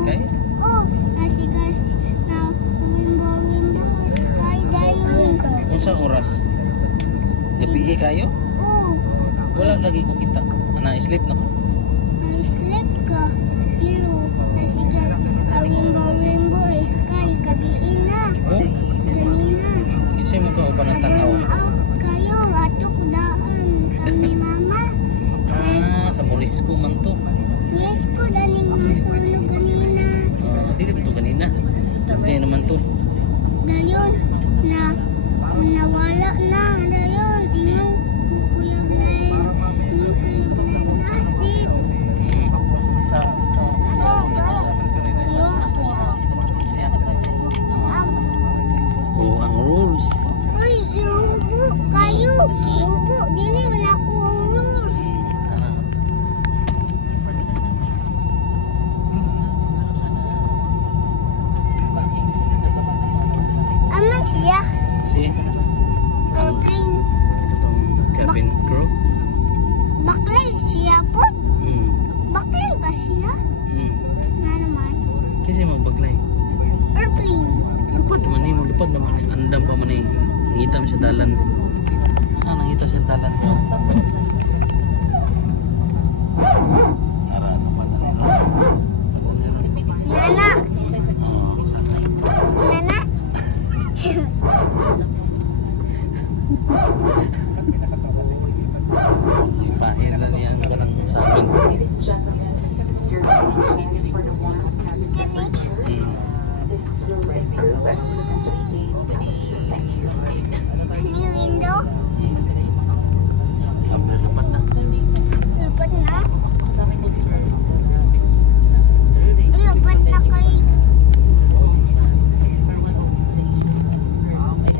sky? Oh, kasi na rainbow sky dayon. Unsa oras? Gabi kayo? Oh, Wala lagi ko kita. Na-sleep na ko. sleep ka. Pero kasi rainbow sky gabi na. Oh, Ganina. kasi mo ka uban ang tanaw. Out kayo atok daan kami mama. Sa Morisco man to. Yes ko daning masulog ganina. Dili ba to kanina? Hindi naman to. Dayon na nawala na dayon ingon Kuya Blaine na asid. Sa Oh, ang rules. Uy, lubo kayo. Lubo, dili wala ko rules. Aman siya. Si Airplane. itong cabin crew. Baklay siya po. Baklay ba siya? Na naman. Kasi magbaglay. Airplane. Lupad naman ni mo, lupad naman ni. Andam pa man ni. Nangita mo siya dalan. Nangita siya dalan mo. Ara, naman na nilo. Nana. Sana. Nana. Ipahin na niya ang kanang sabon. Ni window. Abra na